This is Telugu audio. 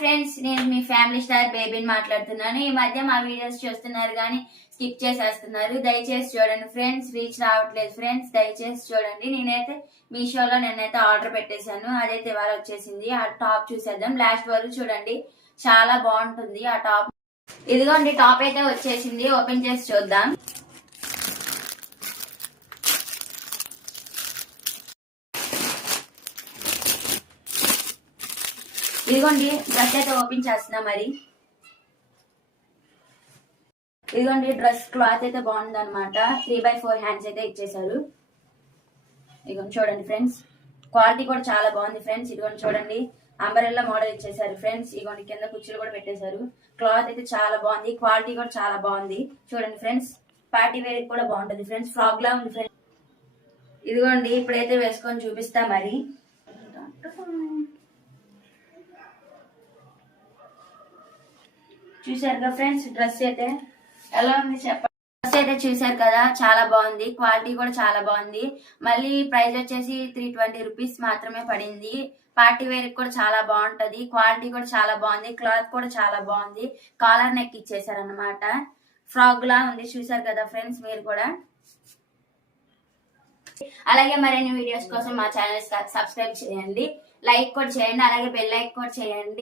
ఫ్రెండ్స్, నేను మీ ఫ్యామిలీ స్టార్ బేబీని మాట్లాడుతున్నాను. ఈ మధ్య మా వీడియోస్ చూస్తున్నారు కానీ స్కిప్ చేసేస్తున్నారు. దయచేసి చూడండి ఫ్రెండ్స్, రీచ్ రావట్లేదు ఫ్రెండ్స్, దయచేసి చూడండి. నేనైతే మీషోలో నేనైతే ఆర్డర్ పెట్టేశాను, అదైతే ఇవాళ వచ్చేసింది. ఆ టాప్ చూసేద్దాం, లాస్ట్ వరకు చూడండి, చాలా బాగుంటుంది ఆ టాప్. ఇదిగోండి టాప్ అయితే వచ్చేసింది, ఓపెన్ చేసి చూద్దాం. ఇదిగోండి డ్రెస్ అయితే ఓపెన్ చేస్తున్నా. మరి ఇదిగోండి డ్రెస్ క్లాత్ అయితే బాగుంది అనమాట. 3/4 హ్యాండ్స్ అయితే ఇచ్చేసారు. ఇదిగోండి చూడండి ఫ్రెండ్స్, క్వాలిటీ కూడా చాలా బాగుంది ఫ్రెండ్స్. ఇదిగోండి చూడండి, అంబరెల్లా మోడల్ ఇచ్చేసారు ఫ్రెండ్స్. ఇదిగోండి కింద కుర్చీలు కూడా పెట్టేశారు. క్లాత్ అయితే చాలా బాగుంది, క్వాలిటీ కూడా చాలా బాగుంది. చూడండి ఫ్రెండ్స్, పార్టీ వేర్ కూడా బాగుంటుంది ఫ్రెండ్స్, ఫ్రాక్ లా ఉంది ఫ్రెండ్స్. ఇదిగోండి ఇప్పుడైతే వేసుకొని చూపిస్తా. మరి చూసారు కదా ఫ్రెండ్స్, డ్రెస్ అయితే ఎలా ఉంది చెప్పండి. డ్రెస్ అయితే చూసారు కదా, చాలా బాగుంది, క్వాలిటీ కూడా చాలా బాగుంది. మళ్ళీ ప్రైస్ వచ్చేసి 320 రూపీస్ మాత్రమే పడింది. పార్టీ వేర్ కూడా చాలా బాగుంటది, క్వాలిటీ కూడా చాలా బాగుంది, క్లాత్ కూడా చాలా బాగుంది. కాలర్ నెక్ ఇచ్చేసారు అనమాట, ఫ్రాక్ లా ఉంది. చూసారు కదా ఫ్రెండ్స్ మీరు కూడా. అలాగే మరిన్ని వీడియోస్ కోసం మా ఛానల్ సబ్స్క్రైబ్ చేయండి, లైక్ కూడా చేయండి, అలాగే బెల్ లైక్ కూడా చేయండి.